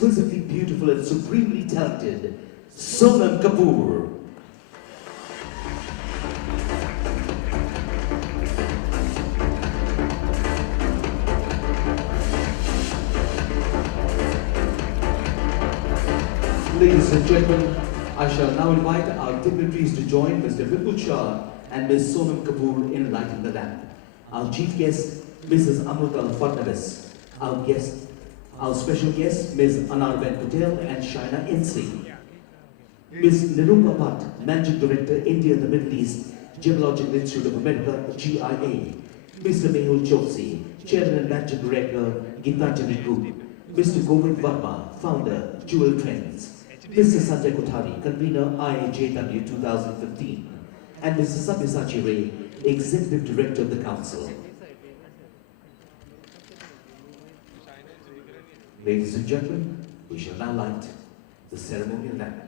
exquisitely beautiful and supremely talented Sonam Kapoor. Ladies and gentlemen, I shall now invite our dignitaries to join Mr. Vipul Shah and Ms. Sonam Kapoor in lighting the lamp. Our chief guest, Mrs. Amruta Fadnavis. Our special guest, Ms. Anarben Patel and Shaina NC. Ms. Nirupa Bhatt, Managing Director, India and the Middle East, Geological Institute of America, GIA. Mr. Mehul Choksi, Chairman and Managing Director, Gitanjali Group. Mr. Govind Verma, Founder, Jewel Trends. Mr. Sanjay Kothari, Convener, IIJW 2015. And Mr. Sabyasachi Ray, Executive Director of the Council. Ladies and gentlemen, we shall now light the ceremonial lamp.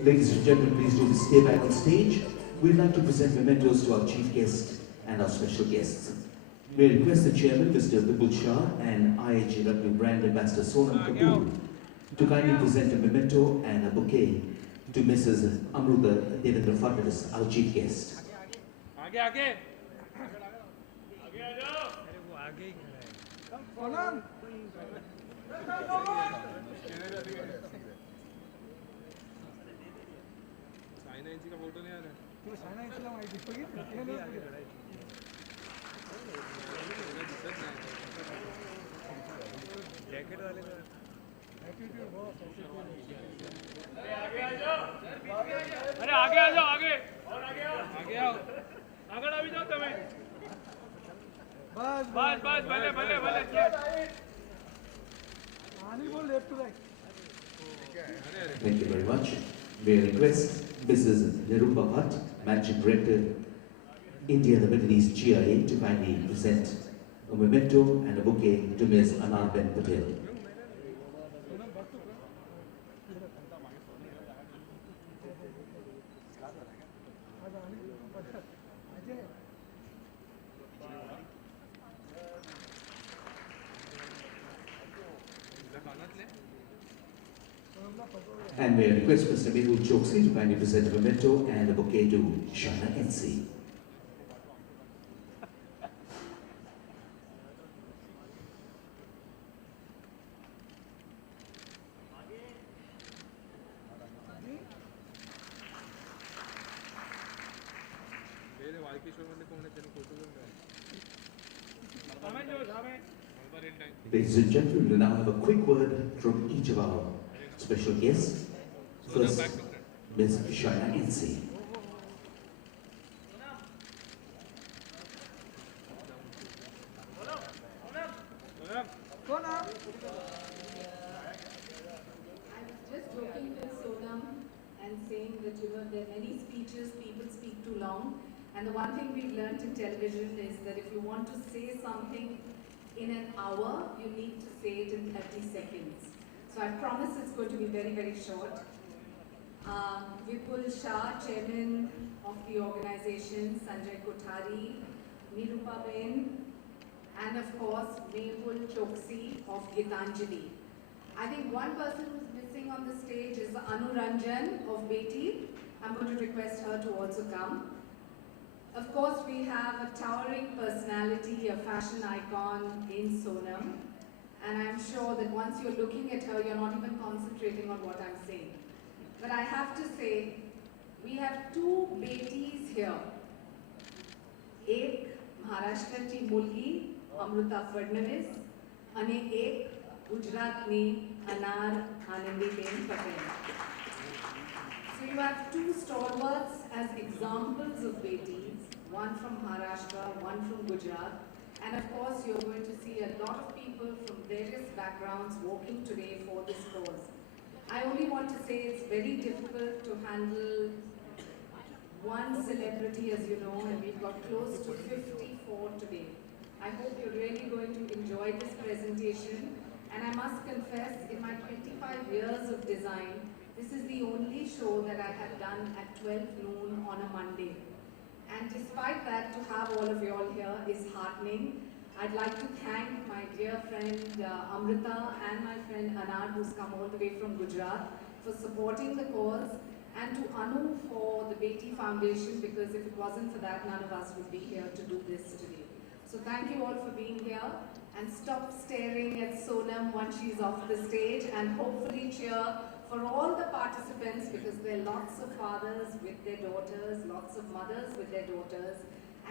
Ladies and gentlemen, please do stay back on stage. We'd like to present mementos to our chief guest and our special guests. We request the chairman, Mr. Vipul Shah, and IIJW brand ambassador Sonam Kapoor to kindly present a memento and a bouquet to Mrs. Amruta Devendra Fadnavis, our chief guest. अरे आगे आ जाओ आगे और आगे आओ आगे अभी जाओ तुम्हें बस बस बस भले भले भले आनी बोल left to right Thank you very much. We request Mrs. Nirupa Bhatt, Managing Director, India and the Middle East GIA, to kindly present a memento and a bouquet to Ms. Anarben Patel. And may I request Mr. Mehul Choksi to kindly present a memento and a bouquet to Shaina NC. Ladies and gentlemen, we now have a quick word from each of our special guests. First, Ms. Shaina NC. Just joking with Sonam and saying that there are many speeches, people speak too long. And the one thing we've learned in television is that if you want to say something in an hour, you need to say it in 30 seconds. So I promise it's going to be very, very short. Vipul Shah, Chairman of the organization, Sanjay Kothari, Nirupa Ben, and of course, Mehul Choksi of Gitanjali. I think one person who's missing on the stage is Anu Ranjan of Beti. I'm going to request her to also come. Of course, we have a towering personality, a fashion icon in Sonam. and I'm sure that once you're looking at her, you're not even concentrating on what I'm saying. But I have to say, we have two betis here. एक महाराष्ट्राची मुलगी अमृता फडणवीस आणि एक गुजरातनी अनार आनंदीबेन Patel. So you have two stalwarts as examples of betis, one from Maharashtra, one from Gujarat, and of course you're going to see a lot of people from various backgrounds working today for this cause. I only want to say it's very difficult to handle one celebrity, as you know, and we've got close to 54 today. I hope you're really going to enjoy this presentation. And I must confess, in my 25 years of design, this is the only show that I have done at 12 noon on a Monday. And despite that, to have all of you all here is heartening. I'd like to thank my dear friend Amrita and my friend Anar, who's come all the way from Gujarat, for supporting the cause, and to Anu for the Beti Foundation, because if it wasn't for that, none of us would be here to do this today. So thank you all for being here, and stop staring at Sonam once she's off the stage, and hopefully cheer for all the participants, because there are lots of fathers with their daughters, lots of mothers with their daughters,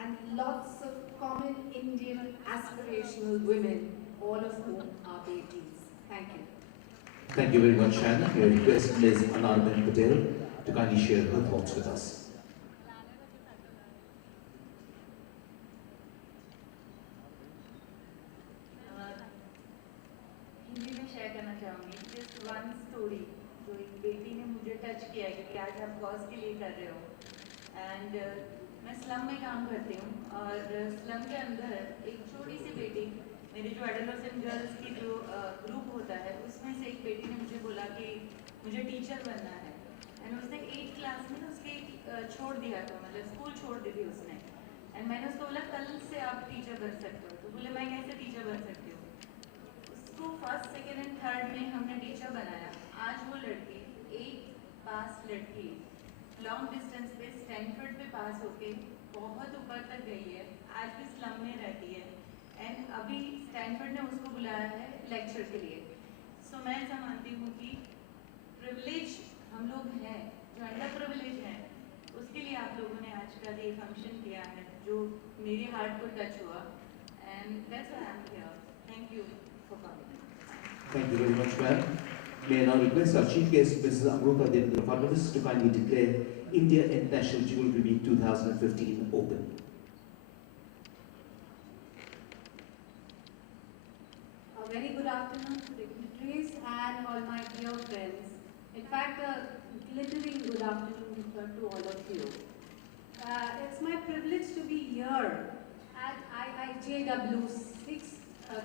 and lots of common Indian aspirational women, all of whom are betis. Thank you. Thank you very much, Shanna. I request Ms. Anarben Patel to kindly share her thoughts with us. Hindi में शेयर करना चाहूँगी just one story जो एक बेटी ने मुझे टच किया, क्योंकि आज आप कॉज के लिए कर रहे हो. एंड मैं स्लम में काम करती हूँ, और स्लम के अंदर एक छोटी सी बेटी, मेरे जो एडोलेसेंट गर्ल्स की जो ग्रुप होता है, उसमें से एक बेटी ने मुझे बोला कि मुझे टीचर बनना है. एंड उसने 8th क्लास में उसके छोड़ दिया था, मतलब स्कूल छोड़ दी थी उसने. एंड मैंने उसको बोला कल से आप टीचर बन सकते हो. तो बोले मैं कैसे टीचर बन सकती हूँ. उसको 1st, 2nd एंड 3rd में हमने टीचर बनाया. आज वो लड़की 8th पास लड़की लॉन्ग डिस्टेंस पे स्टैनफोर्ड पे पास होके बहुत ऊपर तक गई है. आज भी स्लम में रहती है, एंड अभी स्टैनफोर्ड ने उसको बुलाया है लेक्चर के लिए. सो मैं ऐसा मानती हूँ कि प्रिविलेज हम लोग हैं, जो अंडर प्रिविलेज हैं, उसके लिए आप लोगों ने आज का ये फंक्शन किया है, जो मेरे हार्ट को टच हुआ. And that's why I am here. Thank you for coming. Thank you very much, ma'am. May I now request our chief guest, Mrs. Amrita Devendra Fadnavis, to kindly declare India International Jewellery Week 2015 open. A very good afternoon to dignitaries and all my dear friends. In fact, a glittering good afternoon to all of you. It's my privilege to be here at IIJW 6th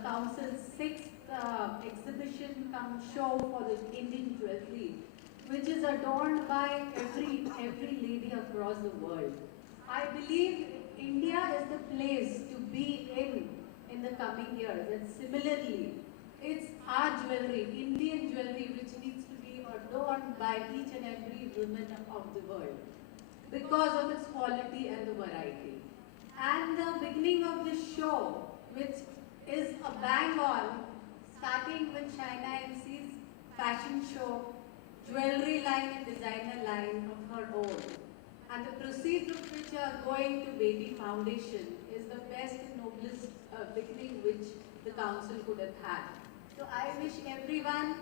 Council's 6th exhibition cum show for the Indian jewelry, which is adorned by every lady across the world. I believe India is the place to be in the coming years, and similarly, it's our jewelry, Indian jewelry, which needs to be adorned by each and every woman of the world because of its quality and the variety. And the beginning of the show, which is a bang on, starting with China MC's fashion show, jewelry line and designer line of her own. And the proceeds of which are going to Beti Foundation is the best and noblest beginning which the council could have had. So I wish everyone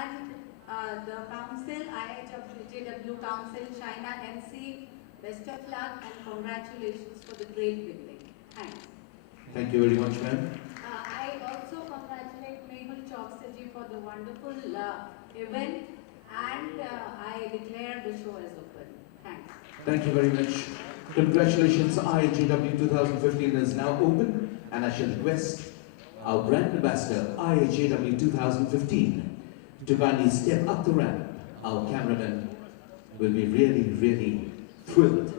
and the council, IIJW Council, China MC, best of luck and congratulations for the great beginning. Thanks. Thank you very much, ma'am. I also congratulate Mehul Choksaji for the wonderful event, and I declare the show as open. Thanks. Thank you very much. Congratulations. IIJW 2015 is now open, and I shall request our brand ambassador, IIJW 2015, to kindly step up the ramp. Our cameraman will be really, really thrilled.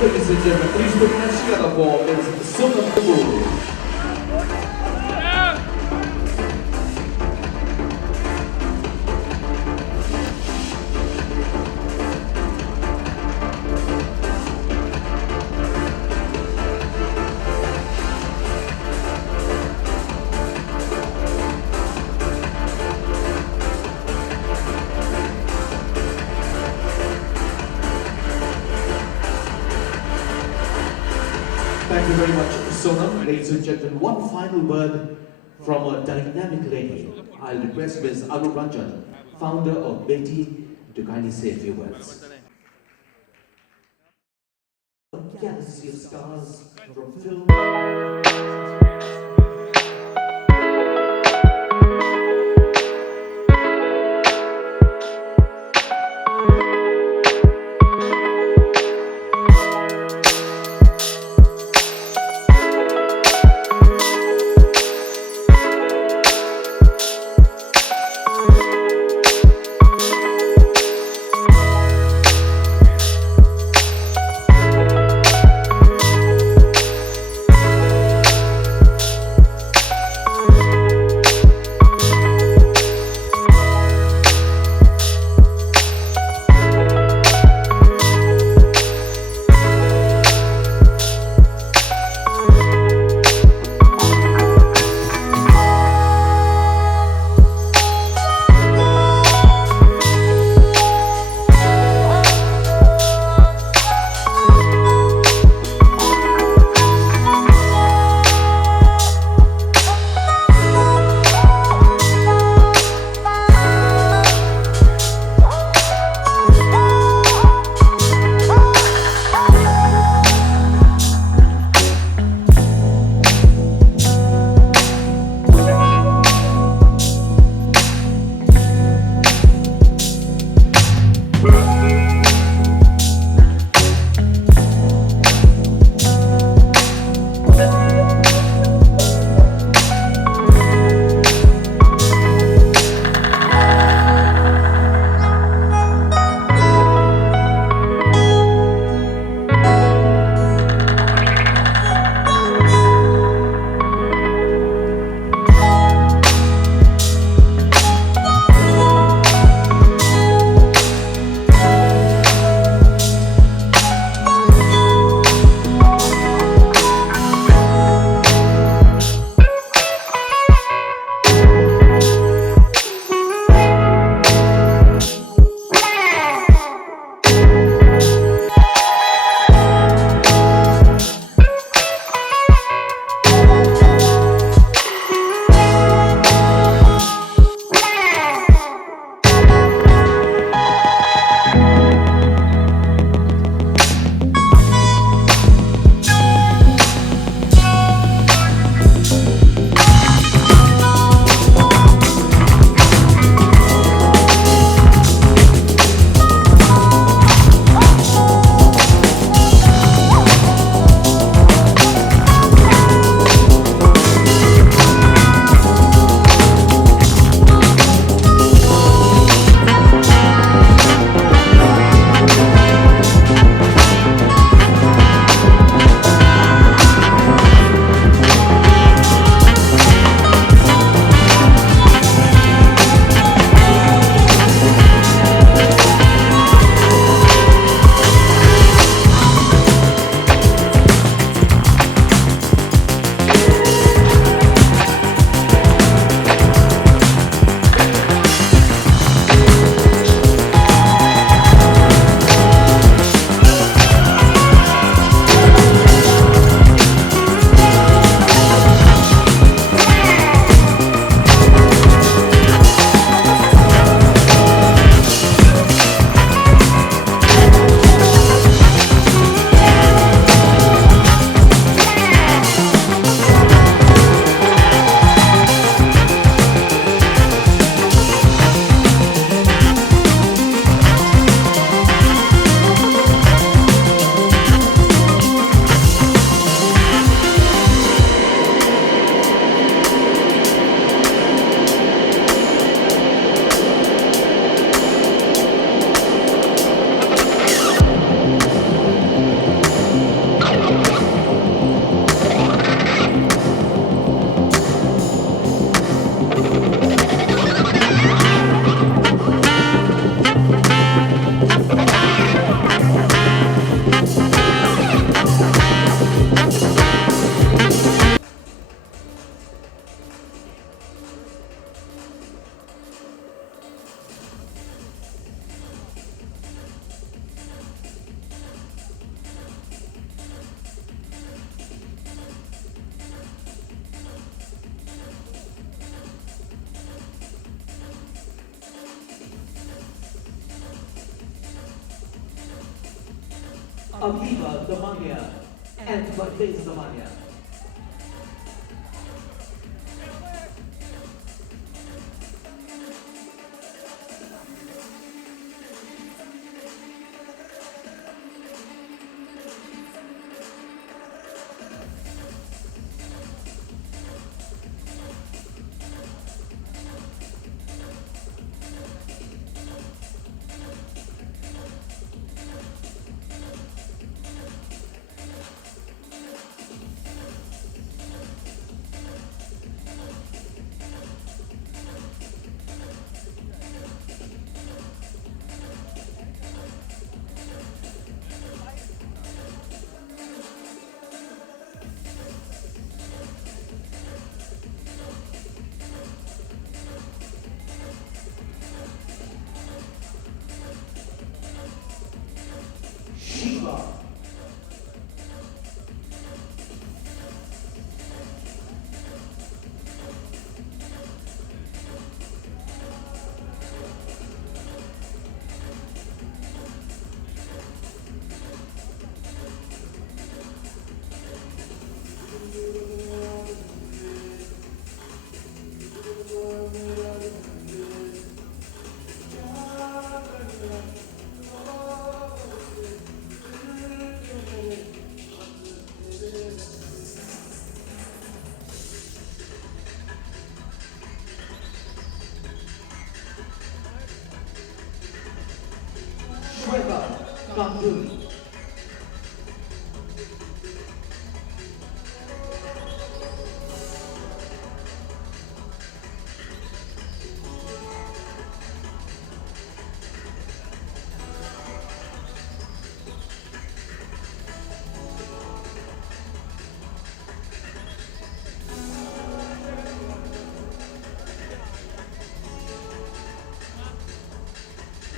ladies and gentlemen, please put your hands together for Ms. Sonam Kapoor. Thank you very much, Sonam. Ladies and gentlemen, one final word from a dynamic lady. I'll request Ms. Anuranjan, founder of Beti, to kindly say a few words. A galaxy of stars from film. Aviva Damania and Valdez Damania. Shiva. Shweta Kanduri.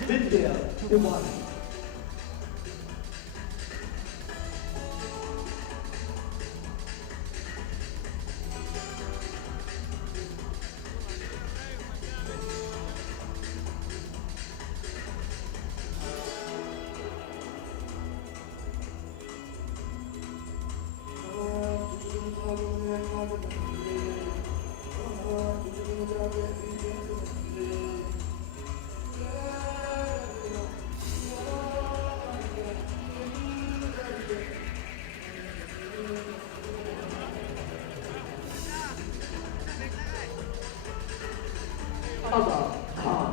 Vidya Kumari. Ada Khan.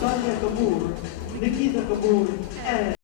Tanya Kapoor, Nikita Kapoor, and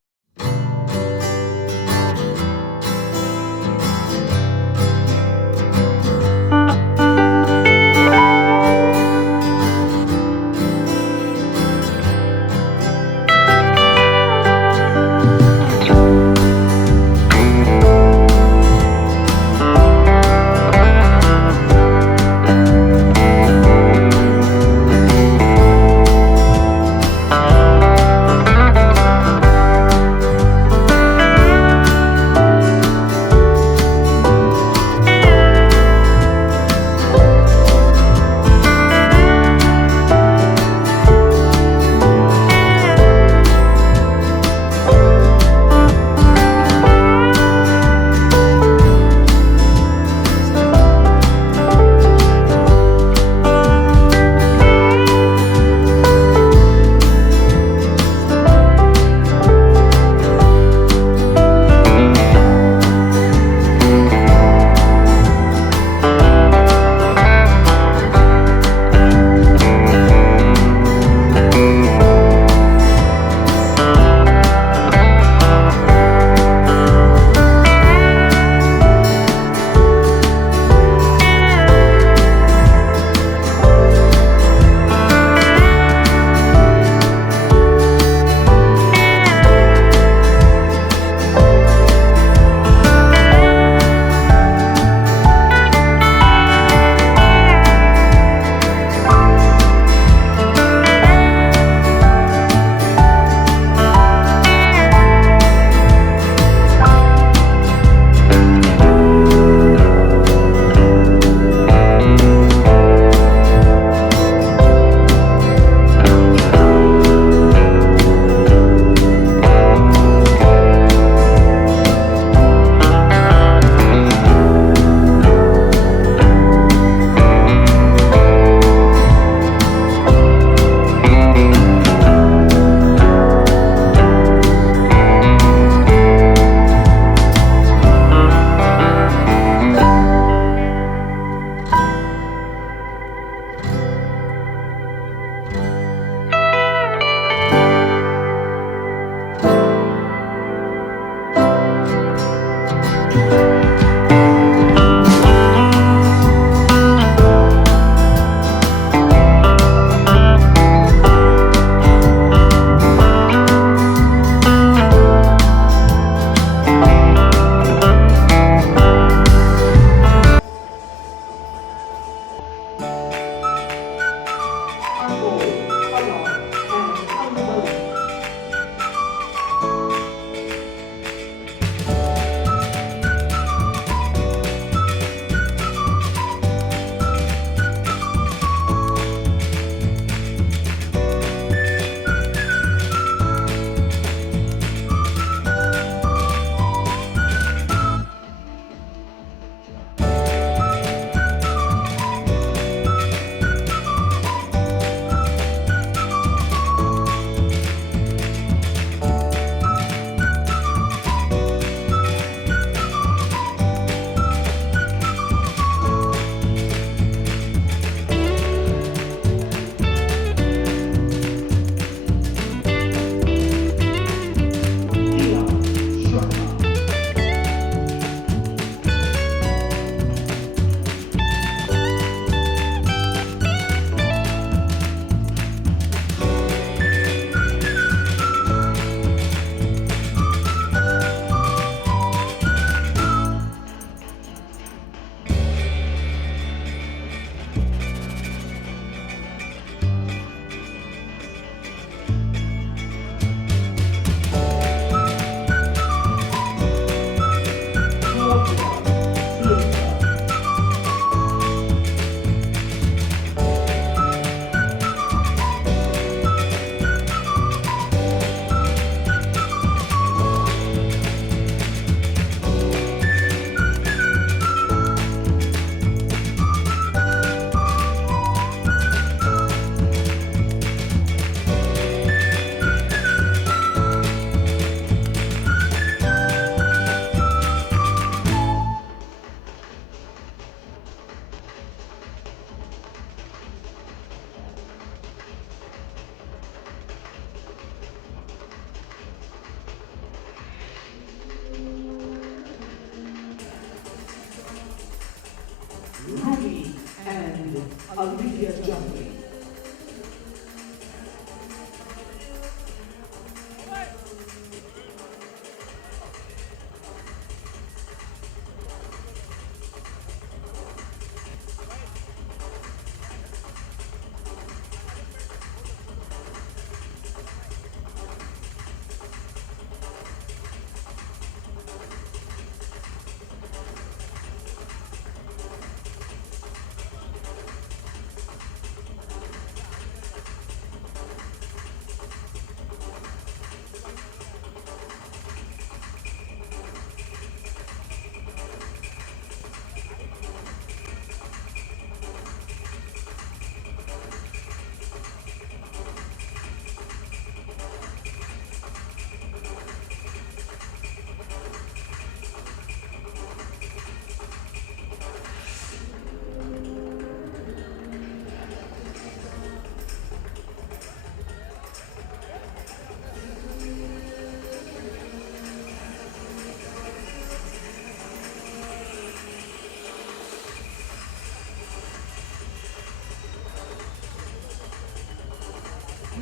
IIJW.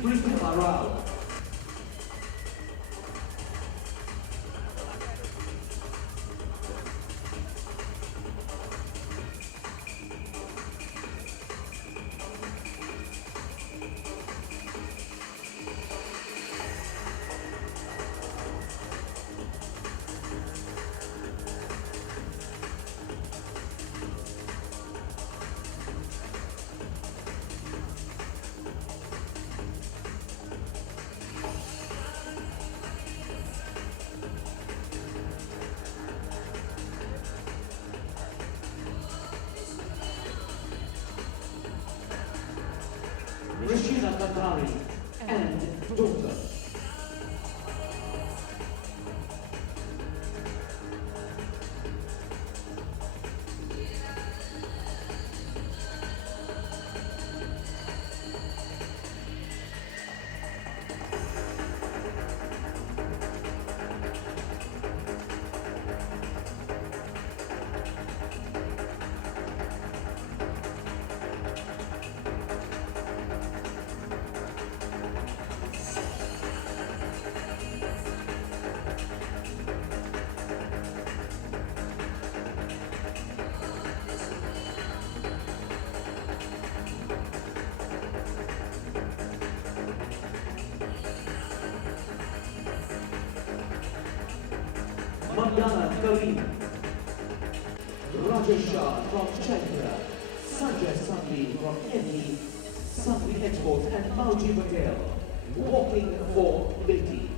Bring morale. Qatari and daughter. Mandana Karim, Rajesh Shah from Chandra, Sanjay Sangli from Eni, Sangli Exports and Mauji Patel, walking for Betty.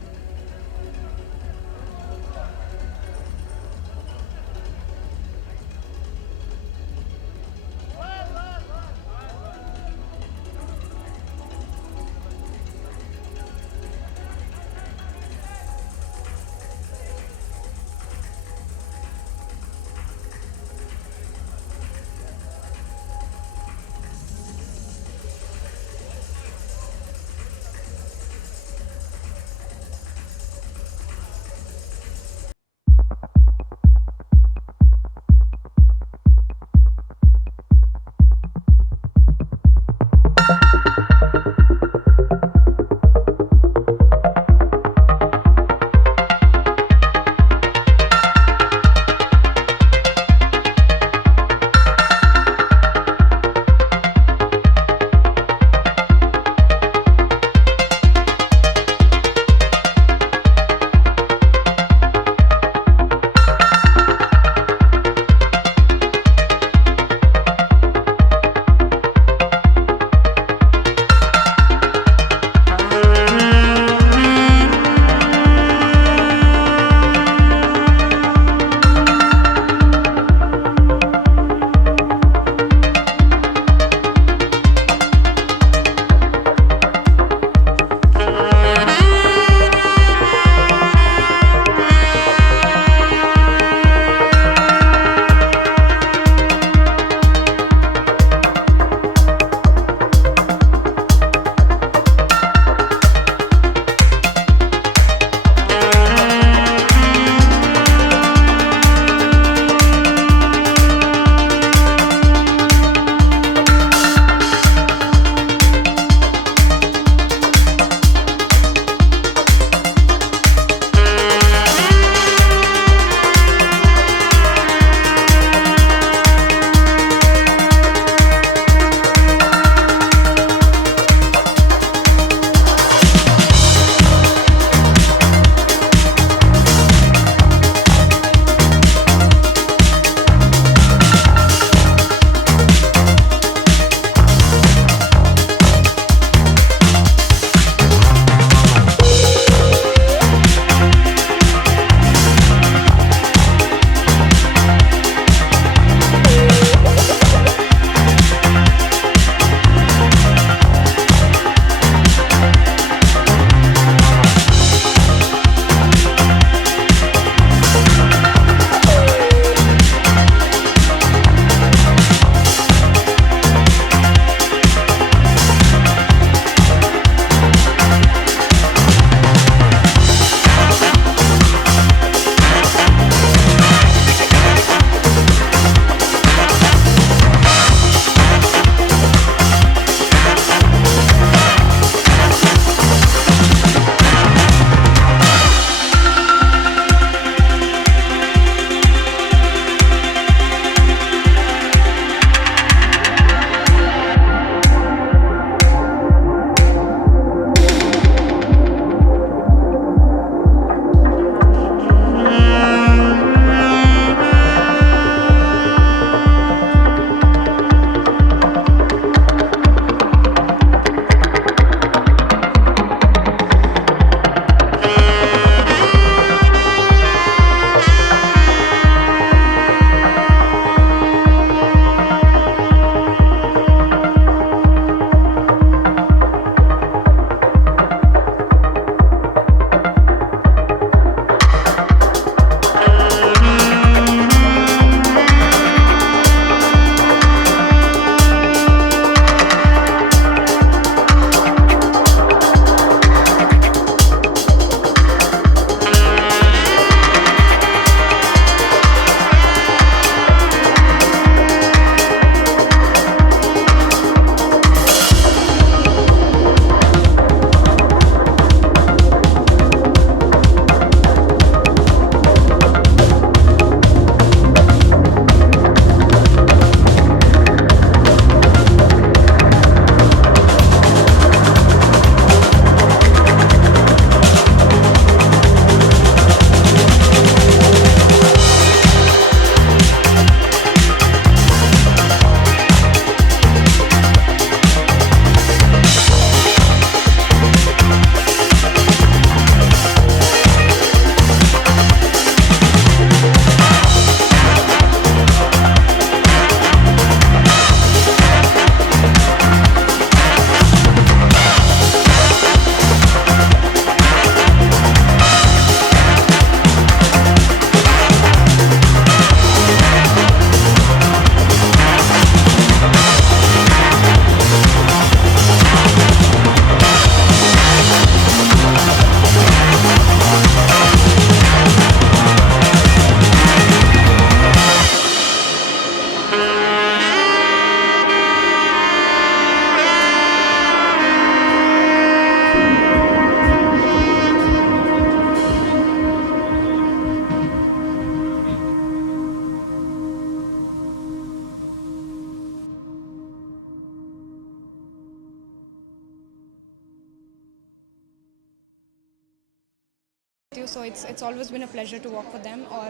you, so it's always been a pleasure to work for them. और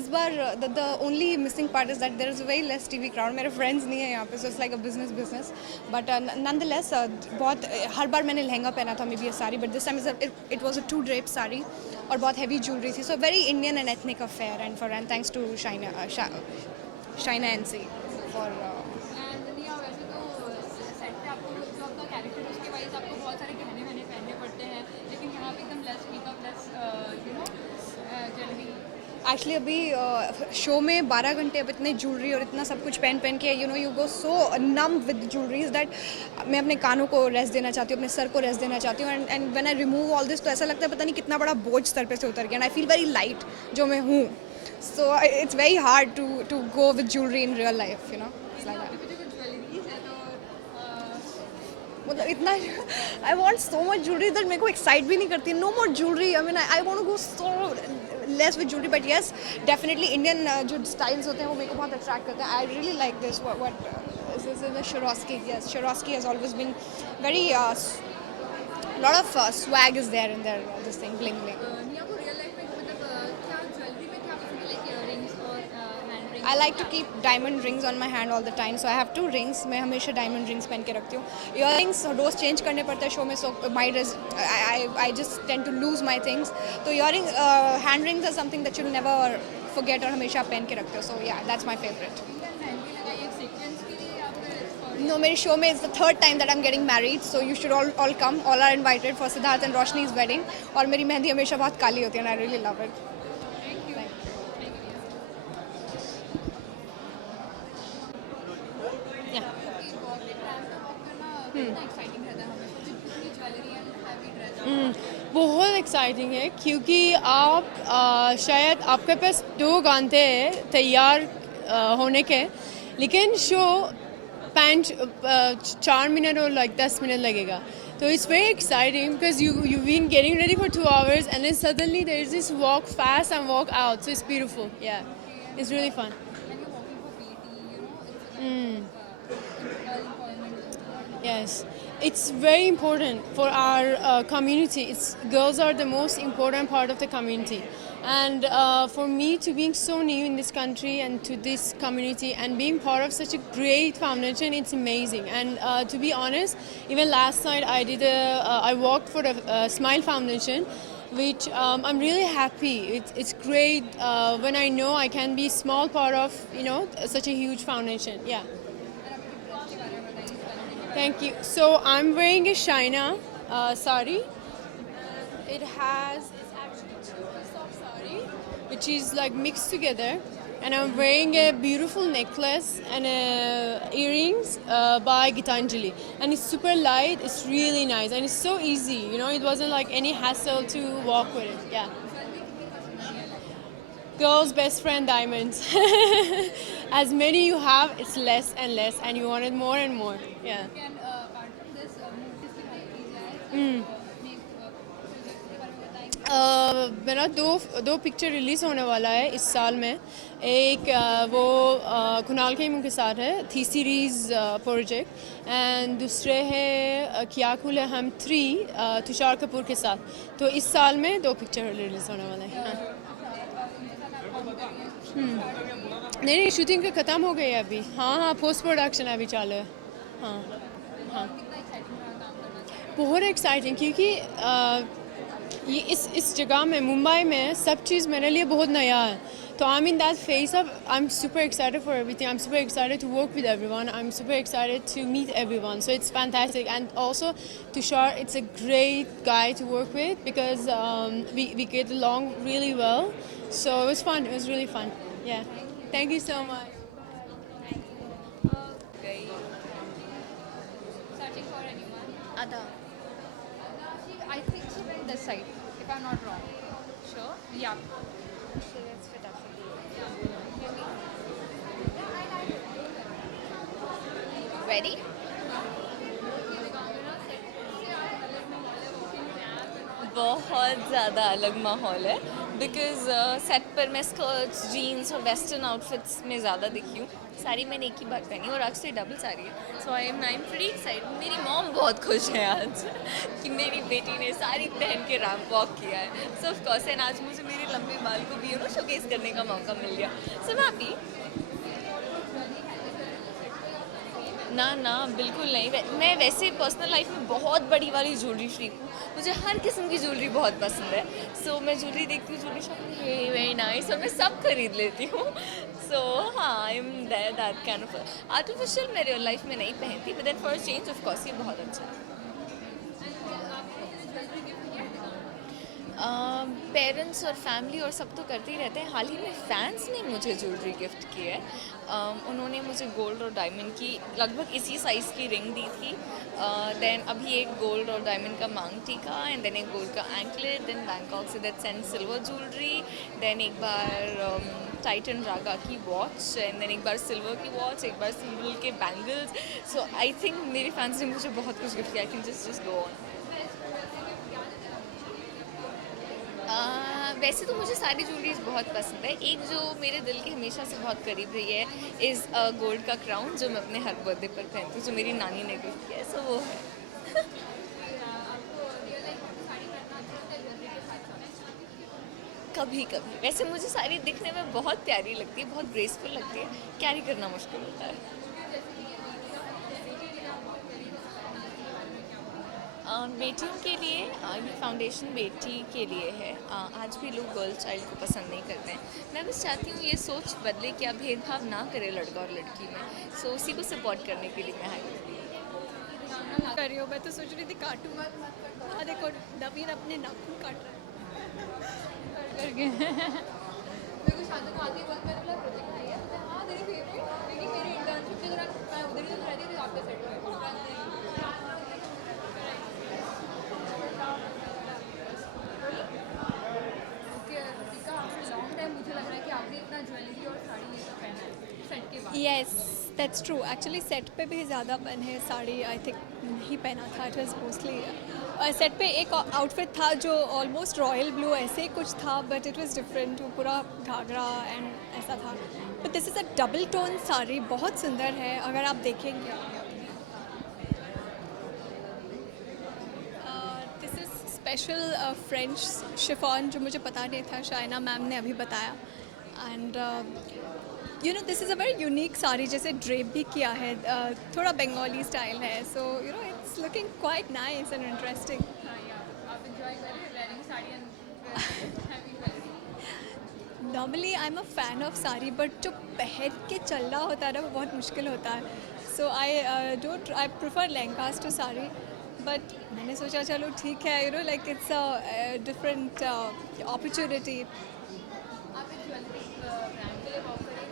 इस बार the only missing part is that there is a very less TV crowd. मेरे friends नहीं है यहाँ पे, so it's like a business. But nonetheless, बहुत हर बार मैंने लहंगा पहना था, maybe a sari, but this time it was a 2-drape sari और बहुत heavy jewelry थी. So very Indian and ethnic affair, and thanks to Shaina NC for. Actually अभी शो में 12 घंटे अब इतने ज्वेलरी और इतना सब कुछ पहन के you go so numb with jewelleries that मैं अपने कानों को रेस्ट देना चाहती हूँ, अपने सर को रेस्ट देना चाहती हूँ. And when I remove all this तो ऐसा लगता है पता नहीं कितना बड़ा बोझ सर पे से उतर गया. And I feel very light जो मैं हूँ. So it's very hard to go with jewellery in real life, you know. मतलब इतना I want so much jewellery that मेरे को एक्साइट भी नहीं करती. No more jewellery. I mean I want to go so less with jewellery. But yes, definitely Indian जो styles होते हैं वो मेरे को बहुत अट्रैक्ट करते हैं. I really like this what is the Swarovski. Yes, Swarovski has always been very lot of swag is there in their this thing, bling bling. I like to keep diamond rings on my hand all the time, so I have 2 rings. मैं हमेशा diamond rings पहन के रखती हूँ. Earrings रोज चेंज करने पड़ते हैं शो में, so I just tend to lose my things. तो earring hand rings are something that you'll never forget और हमेशा पहन के रखते हो. So yeah, that's my favorite. No, मेरी शो में it's the 3rd time that I'm getting married, so you should all come. All are invited for Siddharth and Roshni's wedding. और मेरी मेहंदी हमेशा बहुत काली होती है, and I really love it. बहुत एक्साइटिंग है क्योंकि आप शायद आपके पास 2 घंटे हैं तैयार होने के, लेकिन शो 4 मिनट और 10 मिनट लगेगा. So it's very exciting because you've been getting ready for 2 hours and then suddenly there's this walk fast and walk out. So it's beautiful. Yeah, it's really fun. Yes, it's very important for our community. Girls are the most important part of the community. And for me to being so new in this country and to this community and being part of such a great foundation, it's amazing. And to be honest, even last night I worked for the Smile Foundation, which I'm really happy. It's great when I know I can be small part of such a huge foundation. Yeah. Thank you. So I'm wearing a Shaina sari. It's actually 2 pieces of sari, which is like mixed together. And I'm wearing a beautiful necklace and earrings by Gitanjali. And it's super light. It's really nice. And it's so easy. It wasn't like any hassle to walk with it. Yeah. Girl's best friend, diamonds. As many you have, it's less and less, and you want it more and more. Yeah. And apart from this, मेरा दो picture release होने वाला है इस साल में. एक वो कुणाल खेमू के साथ है, थी सीरीज़ प्रोजेक्ट, एंड दूसरे है क्या कूल है हम 3 तुषार कपूर के साथ. तो इस साल में 2 पिक्चर रिलीज़ होने वाला है. नहीं, शूटिंग ख़त्म हो गई है अभी. हाँ, पोस्ट प्रोडक्शन अभी चालू है. हाँ, बहुत एक्साइटिंग, क्योंकि ये इस जगह में, मुंबई में, सब चीज़ मेरे लिए बहुत नया है. So I'm in that phase of I'm super excited for everything. I'm super excited to work with everyone. I'm super excited to meet everyone. So it's fantastic. And also Tushar, it's a great guy to work with because we get along really well. So it was fun. It was really fun. Yeah. Thank you so much. searching for anyone. Ada. I think she went this side, if I'm not wrong. Sure. Yeah. So let's fit up. Ready? बहुत ज़्यादा अलग माहौल है because set पर मैं skirts jeans और western outfits में ज़्यादा दिखी हूँ साड़ी मैंने एक ही बार पहनी और आज से डबल साड़ी है, so I am pretty excited. मेरी मॉम बहुत खुश है आज कि मेरी बेटी ने साड़ी पहन के रैंप वॉक किया है, सो ऑफ कोर्स एंड आज मुझे मेरे लंबे बाल को भी शोकेस करने का मौका मिल गया, सो मैं हैप्पी। ना बिल्कुल नहीं, मैं वैसे पर्सनल लाइफ में बहुत बड़ी वाली ज्वेलरी फ्रीक हूँ, मुझे हर किस्म की ज्वेलरी बहुत पसंद है, सो मैं ज्वेलरी देखती हूँ, ज्वेलरी शॉप में हे वेरी नाइस, और मैं सब खरीद लेती हूँ, सो हाँ I am that kind of artificial मैं रियल लाइफ में नहीं पहनती, but then for change of course ये बहुत अच्छा है। पेरेंट्स और फैमिली और सब तो करते ही रहते हैं, हाल ही में फैंस ने मुझे ज्वेलरी गिफ्ट की है, उन्होंने मुझे गोल्ड और डायमंड की लगभग इसी साइज़ की रिंग दी थी, देन अभी एक गोल्ड और डायमंड का मांग टीका, एंड देन एक गोल्ड का एंकलेट, देन बैंकॉक से that send silver jewellery, then एक बार टाइटन रागा की वॉच, एंड देन एक बार सिल्वर की वॉच, एक बार सिंबल के बैंगल्स, सो आई थिंक मेरे फैंस ने मुझे बहुत कुछ गिफ्ट किया, I can just go on. वैसे तो मुझे सारी ज्वेलरीज बहुत पसंद है, एक जो मेरे दिल के हमेशा से बहुत करीब रही है इज़ गोल्ड का क्राउन, जो मैं अपने हर बर्थडे पर पहनती हूँ, जो मेरी नानी ने गिफ्ट किया है, सो वो है। कभी कभी वैसे मुझे साड़ी दिखने में बहुत प्यारी लगती है, बहुत ग्रेसफुल लगती है, कैरी करना मुश्किल होता है। बेटियों के लिए ये फाउंडेशन बेटी के लिए है, आज भी लोग गर्ल चाइल्ड को पसंद नहीं करते हैं, मैं बस चाहती हूँ ये सोच बदले कि आप भेदभाव ना करें लड़का और लड़की में, सो उसी को सपोर्ट करने के लिए मैं आई कर रही हूँ। मैं तो सोच रही थी काटूँ, हाँ देखो नवीन अपने नाखून काट रहा है करके। मेरे को शादी को आती है वक्त मैंने बोला प्रोजेक्ट आई है, हाँ तेरी फेवरेट, लेकिन मेरी इंटर्नशिप के दौरान मैं उधर ही रहती थी, आपके सेट में लॉन्ग टाइम मुझे लग रहा है कि आपने इतना ज्वेलरी और साड़ी ये सब पहना है सेट के बाद। Yes that's true, actually set पे भी ज़्यादा मन है, साड़ी आई थिंक नहीं पहना था, इट वॉज मोस्टली सेट पे एक आउटफिट था जो ऑलमोस्ट रॉयल ब्लू ऐसे ही कुछ था, बट इट वाज डिफरेंट, वो पूरा घाघरा एंड ऐसा था, but this is a double tone sari, बहुत सुंदर है अगर आप देखेंगे। This is special French chiffon, जो मुझे पता नहीं था, शाइना मैम ने अभी बताया, and you know this is a very unique sari, जैसे ड्रेप भी किया है, थोड़ा बंगाली स्टाइल है, so you know it's looking quite nice and interesting. आप एंजॉय कर रहे हैं वेयरिंग sari and heavy jewellery? Normally I am a fan of sari, बट जो पहन के चलना होता है ना वो बहुत मुश्किल होता है, so I prefer lehengas to sari, but मैंने सोचा चलो ठीक है, you know like it's a different opportunity. आप एक ज्वेलरी ब्रांड के लिए वर्क करें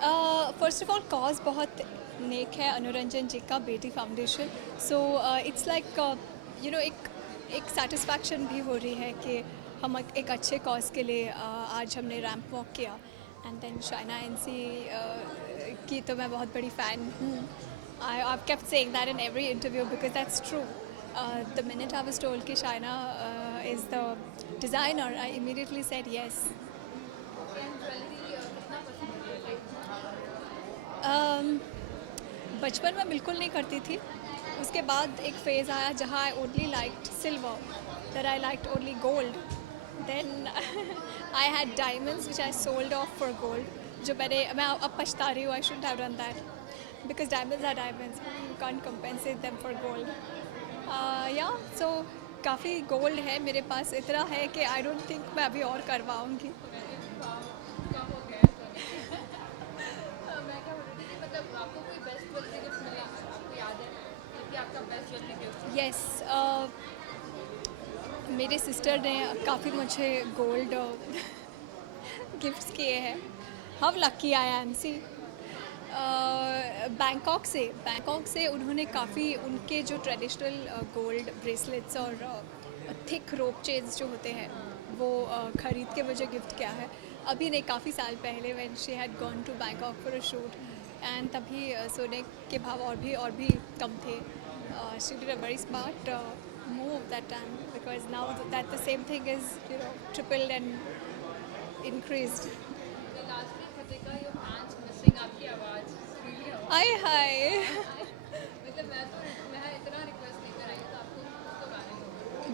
तो फर्स्ट ऑफ ऑल कॉज बहुत नेक है अनुरंजन जी का, बेटी foundation, so it's like you know एक सेटिस्फैक्शन भी हो रही है कि हम एक अच्छे कॉज के लिए आज हमने रैंप वॉक किया, एंड देन शाइना एनसी की तो मैं बहुत बड़ी फ़ैन हूँ, I've kept saying that in every interview because that's true. The minute I was told कि Shaina is the designer, I immediately said yes. बचपन में बिल्कुल नहीं करती थी, उसके बाद एक फेज़ आया जहाँ I only liked silver, that I liked only gold. Then I had diamonds which I sold off for gold, जो मैं अब पछता रही हूँ, I shouldn't have done that. Because diamonds are diamonds, you can't compensate them for gold. Yeah, so काफ़ी गोल्ड है मेरे पास, इतना है कि I don't think मैं अभी और करवाऊँगी। मैं क्या बोल रही थी कि मतलब आपको कोई बेस्ट ज्वेलरी गिफ्ट मिला, आपको याद है कि आपका बेस्ट ज्वेलरी गिफ्ट? Yes, मेरे सिस्टर ने काफ़ी मुझे गोल्ड गिफ्ट्स किए हैं, how lucky I am. See Bangkok से उन्होंने काफ़ी उनके जो ट्रेडिशनल गोल्ड ब्रेसलेट्स और थिक रोप चेन्स जो होते हैं वो ख़रीद के मुझे गिफ्ट किया है, अभी नहीं काफ़ी साल पहले when she had gone to Bangkok for a shoot, and तभी सोने के भाव और भी कम थे। She did a very smart move that time, because now that the same thing is you know tripled and increased. Kritika, your fans missing आपकी आवाज़ really हाय हाय मतलब मैं इतना रिक्वेस्ट लेकर आई हूँ तो आपको कुछ तो गाने दो।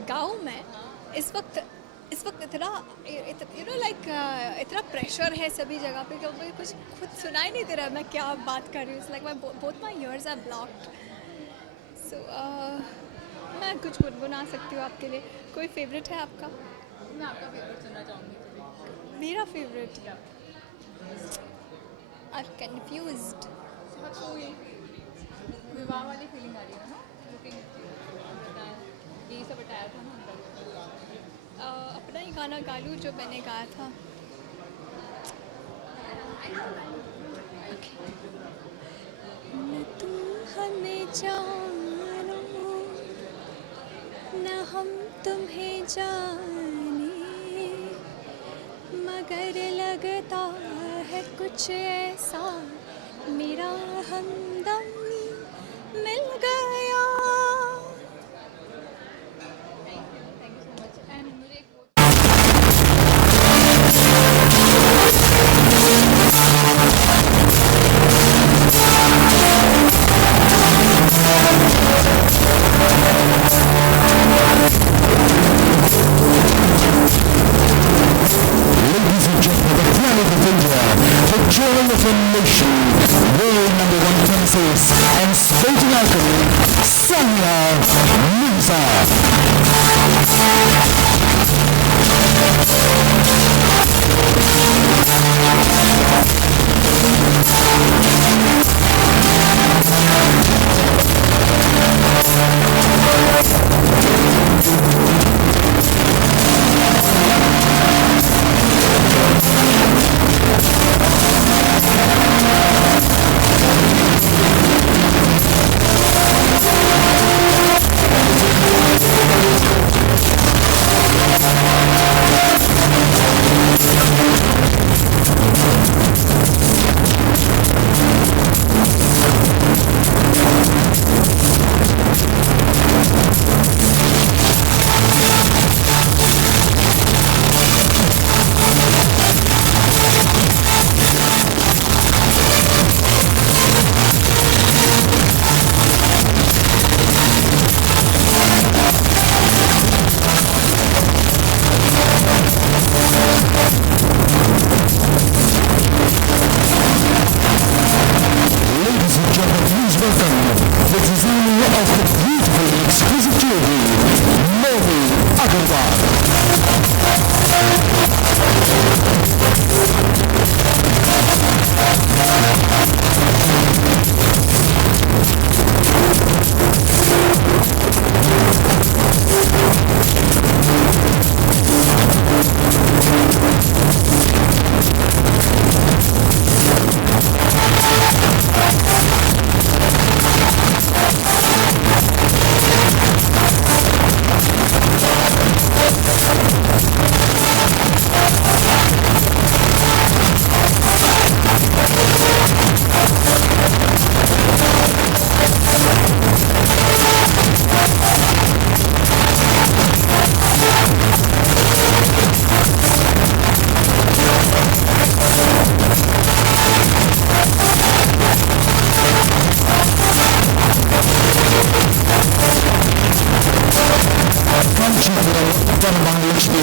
गाऊँ मैं इस वक्त इतना यू नो लाइक इतना प्रेशर है सभी जगह पे कि मुझे कुछ खुद सुनाई नहीं दे रहा है मैं क्या बात कर रही हूँ. Like my both my ears are blocked. So मैं कुछ गुनगुना सकती हूँ आपके लिए. कोई फेवरेट है आपका? मैं आपका फेवरेट सुनना चाहूँगी. मेरा फेवरेट आई एम कन्फ्यूज्ड. कोई विवाह वाली फीलिंग आ रही है ना, लुकिंग बताएं यही सब बताया था ना उनका. अपना ही गाना गा लूँ जो मैंने गाया था. न तुम हमें जानो न हम तुम्हें जाने मगर लगता है कुछ ऐसा मेरा हमदम मिल गया. And sporting icon Sonam.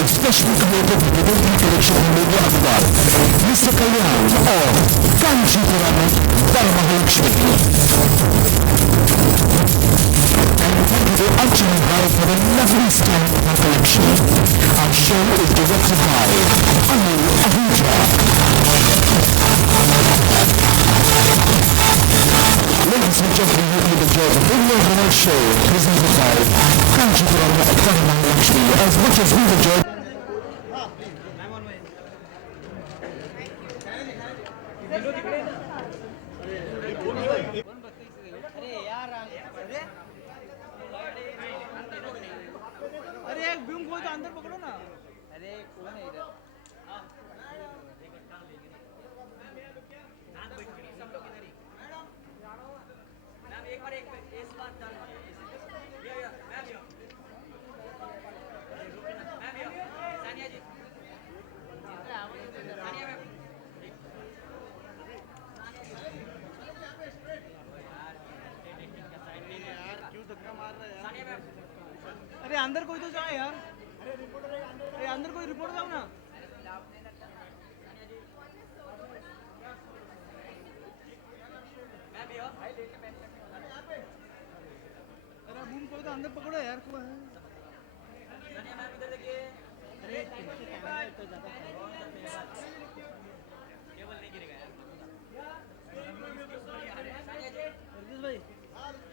Special created Divinity Collection Media Akbar, Mr. Kalyan or Kanchipuram Dharmahalakshmi. And thank you to Archana Bhai for the lovely stamp of our collection. Our show is directed by Anil Ahuja. Ladies and gentlemen, you will enjoy the video of our show presented by Kanchipuram Dharmahalakshmi as much as we enjoyed. अरे एक ब्यूम खोल तो अंदर पकड़ो ना. अरे कौन है इधर? सब लोग इधर ही. मैम एक बार इस बार मैम सानिया जी. सानिया मैम. अरे अंदर कोई तो जाए यार, अरे अंदर कोई रिपोर्टर जाओ ना। अरे बूम कोई तो अंदर पकड़ो यार, कोई है।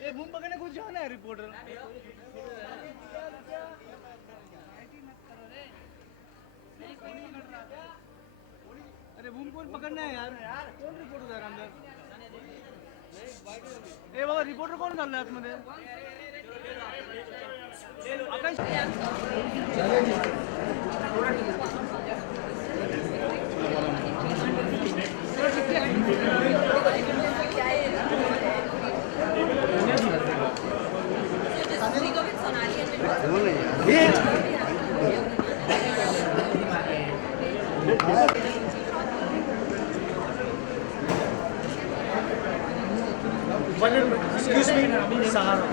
ये बूम पकड़ने कुछ जाना है रिपोर्टर। अरे बूम कौन पकड़ना है यार, कौन रिपोर्टर जा रहा अंदर? ए बाबा रिपोर्टर कौन डाल रहा है आतमध्ये? Excuse me, Sahara.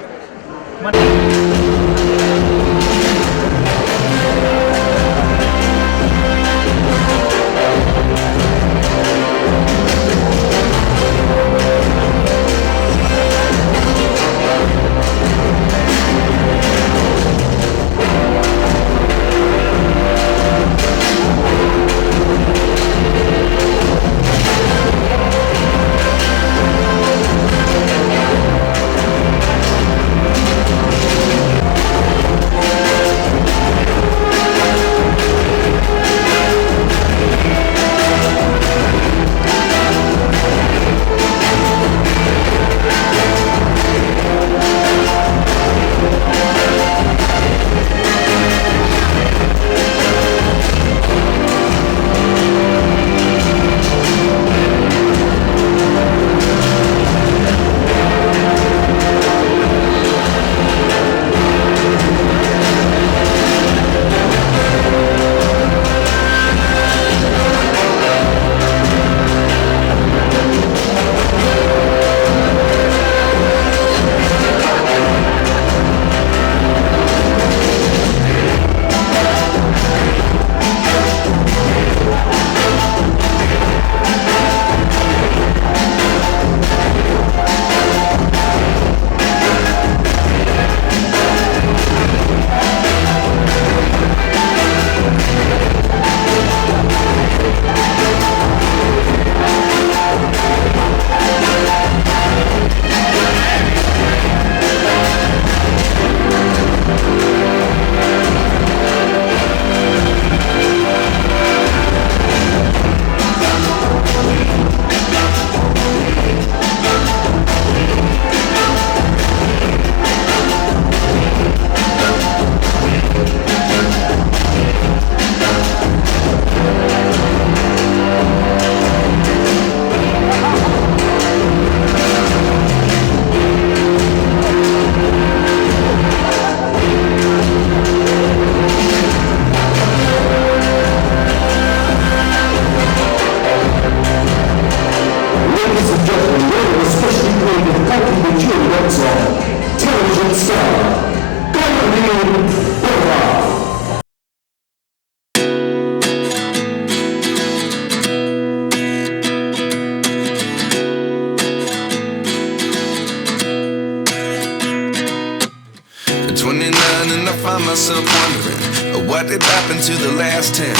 find myself wondering what did happen to the last 10.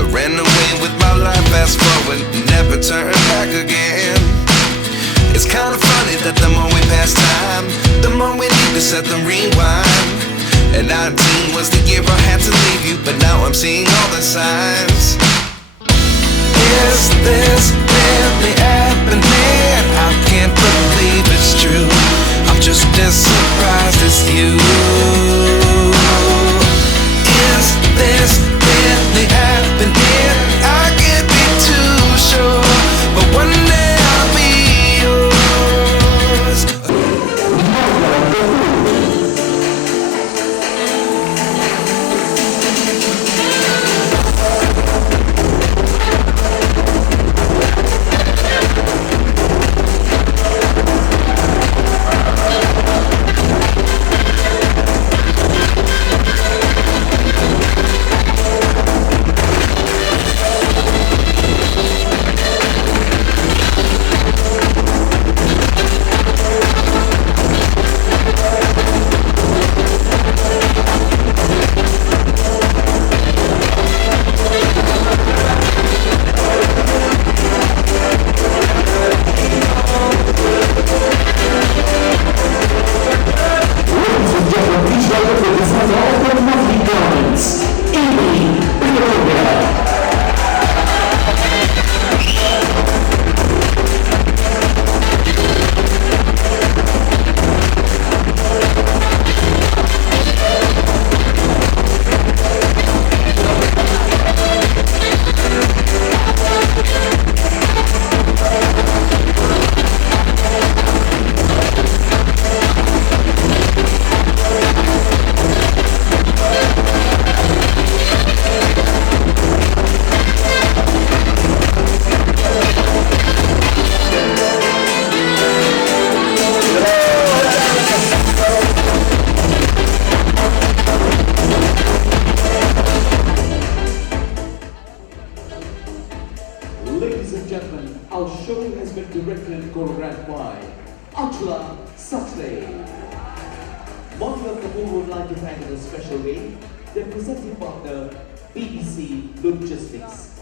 I ran away with my life, fast forward, never turn back again. It's kind of funny that the more we pass time, the more we need to set them rewind. And 19 was the year I had to leave you, but now I'm seeing all the signs. Is this really happening? I can't believe it's true. I'm just as surprised as you. Is this really happening? I can't be too sure, but one day I'll be yours. showing has been directed and choreographed by Achla Satle. Monica Kapoor would like to thank in a special way their presenting partner, BBC Logistics.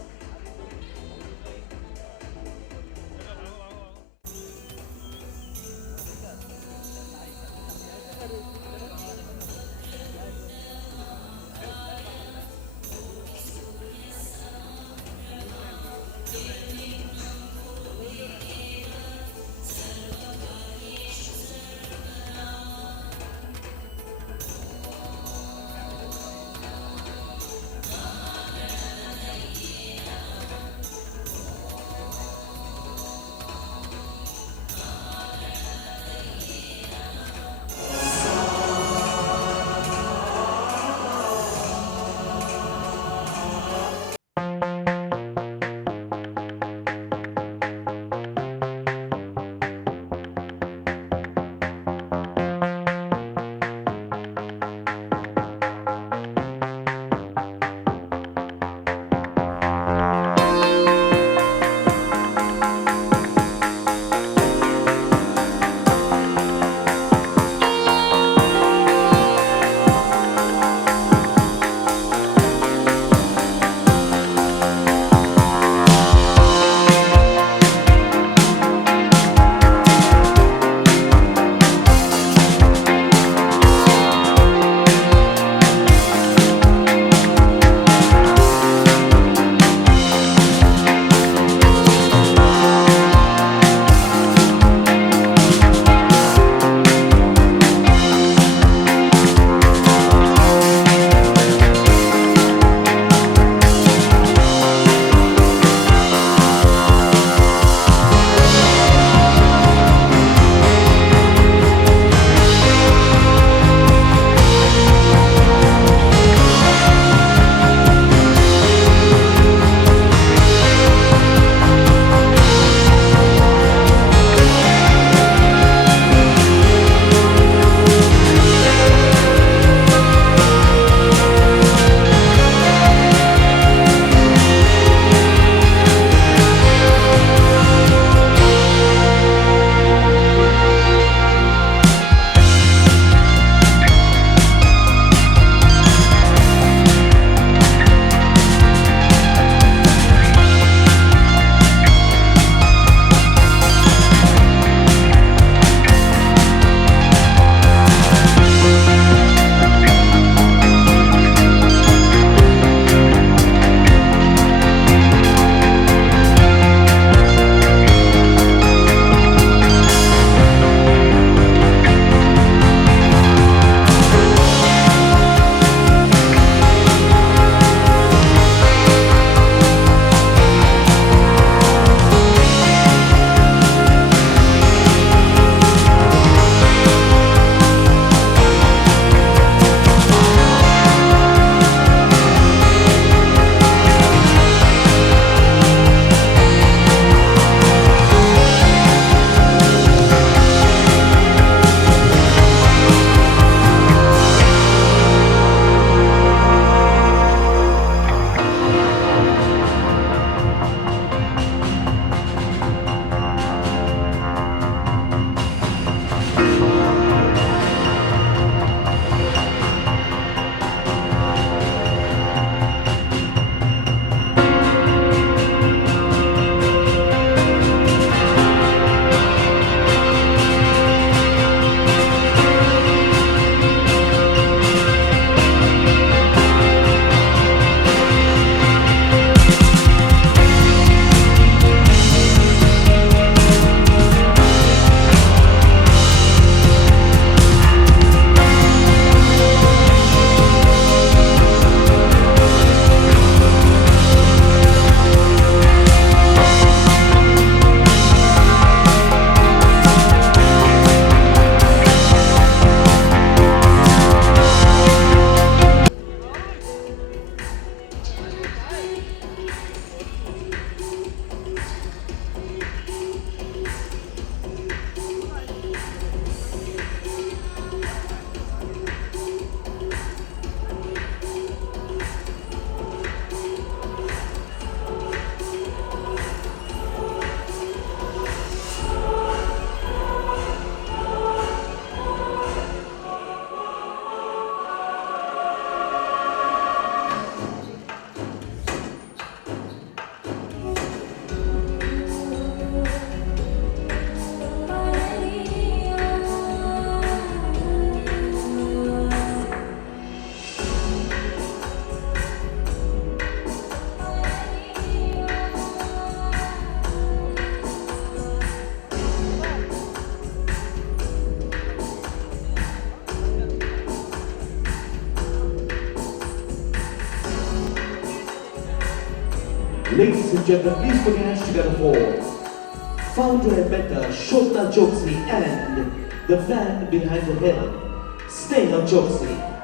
Ladies and gentlemen, please put your hands together for founder and mentor Shobna Choksi and the man behind the hill, Sonam Choksi.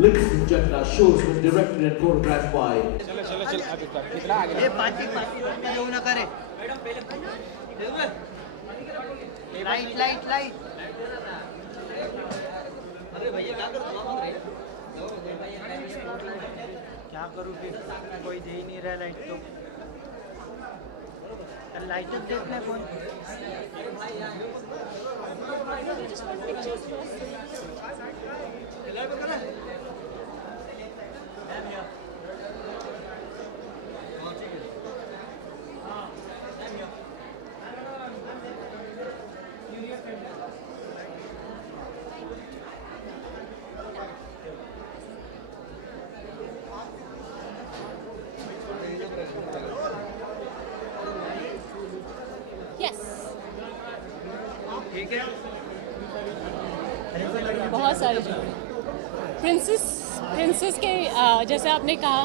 Ladies and gentlemen, our show has been directed and choreographed by light क्या करूँ फिर कोई दे ही नहीं रहा लाइट तो लाइट देख ले फोन बहुत सारे प्रिंसेस के जैसे आपने कहा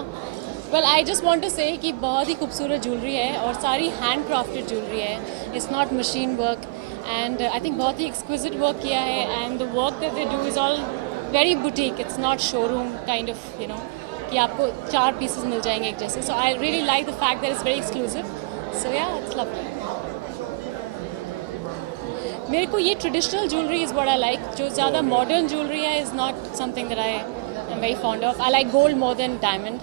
well I just want to say कि बहुत ही खूबसूरत ज्वेलरी है और सारी हैंड क्राफ्टेड ज्वेलरी है. It's not machine work and I think बहुत ही एक्सक्विजिट वर्क किया है and the work that they do is all very boutique. It's not showroom kind of you know कि आपको 4 पीसेस मिल जाएंगे एक जैसे. So I really like the fact that is very exclusive. So yeah it's lovely. मेरे को ये traditional jewellery is what I like. जो ज़्यादा मॉडर्न ज्वेलरी है is not something that I am very fond of. I like gold more than diamond.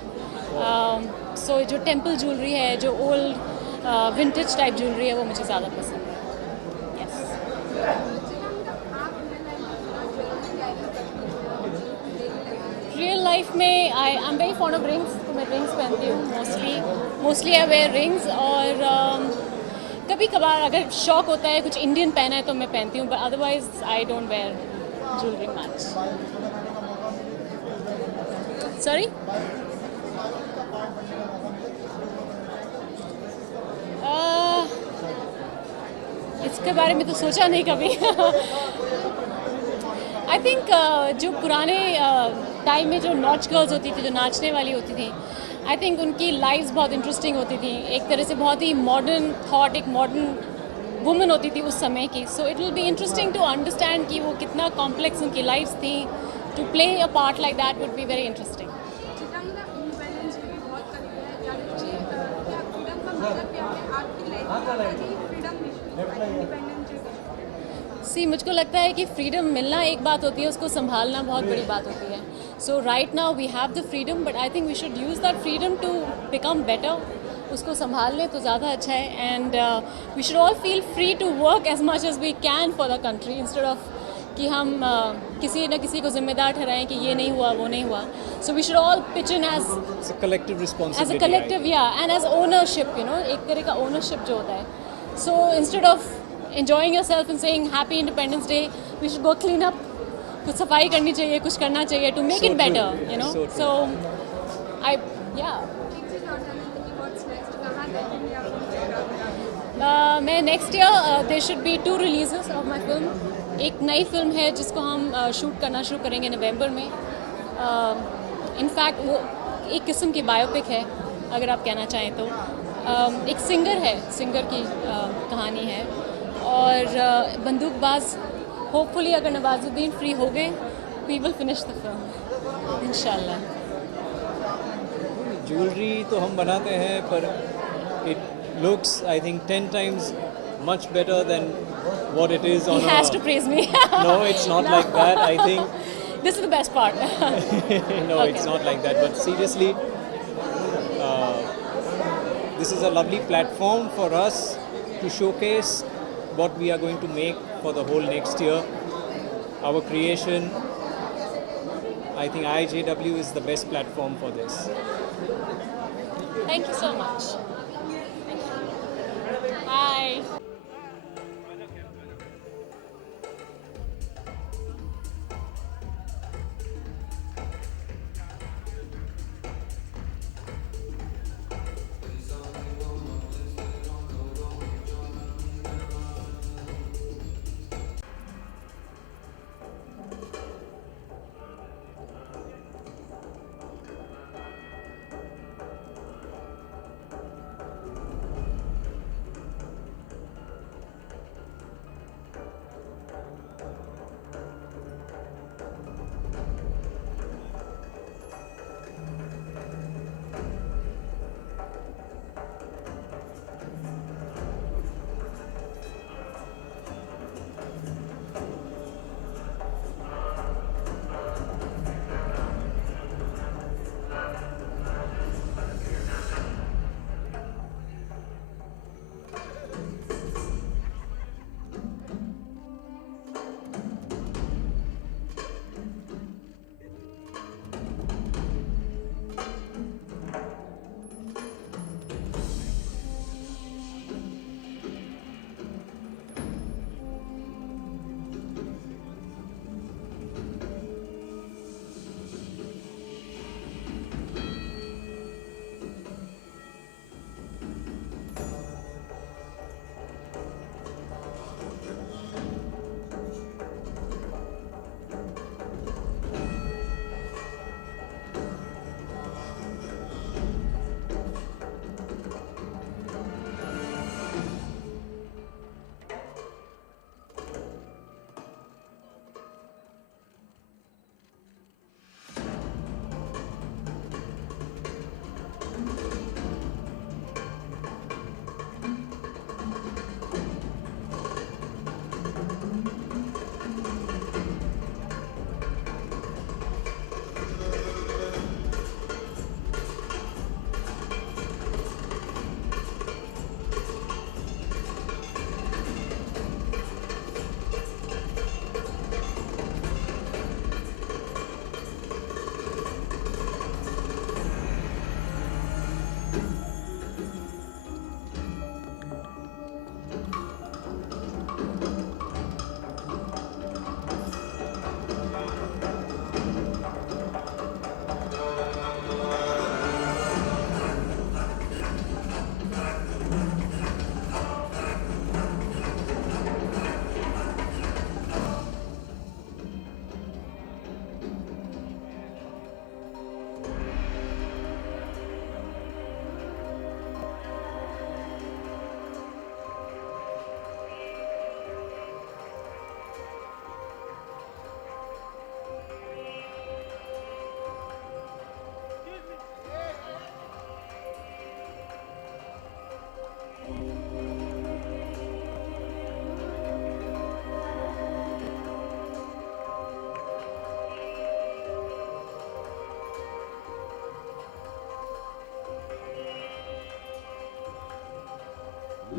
So जो temple jewellery है, जो old vintage type jewellery है, वो मुझे ज़्यादा पसंद है. यस. रियल लाइफ में आई am very fond of rings. तो मैं रिंग्स पहनती हूँ मोस्टली आई वेयर रिंग्स. और कभी कभार अगर शौक होता है कुछ इंडियन पहना है तो मैं पहनती हूँ. But otherwise I don't wear jewellery much. Sorry. इसके बारे में तो सोचा नहीं कभी. आई थिंक जो पुराने टाइम में जो नॉच गर्ल्स होती थी, जो नाचने वाली होती थी, आई थिंक उनकी लाइफ्स बहुत इंटरेस्टिंग होती थी. एक तरह से बहुत ही मॉडर्न थॉट, एक मॉडर्न वुमन होती थी उस समय की. So it will be interesting to understand कि वो कितना कॉम्प्लेक्स उनकी लाइफ्स थी. To play a part like that would be very interesting. See मुझको लगता है कि फ्रीडम मिलना एक बात होती है, उसको संभालना बहुत बड़ी बात होती है. So right now we have the freedom but I think we should use that freedom to become better. उसको संभाल लें तो ज़्यादा अच्छा है. And we should all feel free to work as much as we can for the country instead of कि हम किसी न किसी को जिम्मेदार ठहराएं कि ये नहीं हुआ वो नहीं हुआ. So we should all pitch in as collective responsibility, as a collective yeah and as ownership. You know एक तरह का ओनरशिप जो होता है. So instead of enjoying yourself and saying happy Independence Day, we should go clean up. कुछ सफाई करनी चाहिए, कुछ करना चाहिए to make it better, you know. So I मैं next year there should be 2 releases of my film. एक नई फिल्म है जिसको हम शूट करना शुरू करेंगे नवंबर में. इनफैक्ट वो एक किस्म की बायोपिक है अगर आप कहना चाहें तो. एक सिंगर की कहानी है. और बंदूकबाज होपफुली अगर नवाजुद्दीन फ्री हो गए we will finish the film इंशाल्लाह. jewelry तो हम बनाते हैं पर it looks I think 10 times much better than what it is on He has to praise me. No, it's not No. like that. I think This is the best part. no, it's not like that. But seriously, this is a lovely platform for us to showcase what we are going to make for the whole next year. Our creation. I think IIJW is the best platform for this. Thank you so much. Thank you. Bye.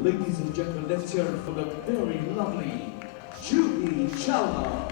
Ladies and gentlemen, let's hear it for the very lovely Juhi Chawla.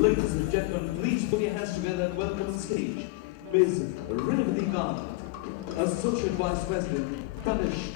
Ladies and gentlemen, please put your hands together and welcome on stage Ms. Rinavati Khan, Associate Vice President, Tanish.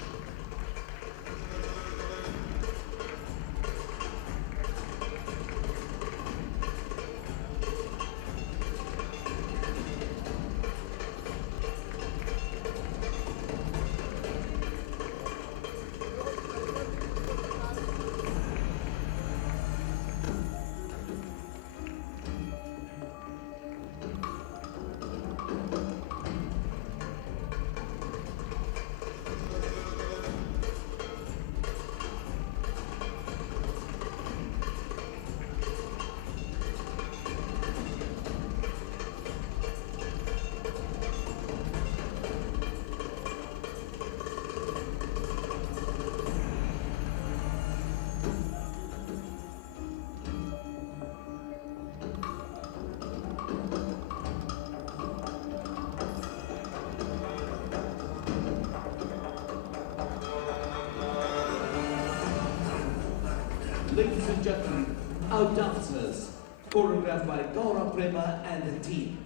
Ladies and gentlemen, our dancers, choreographed by Gaura Prema and the team.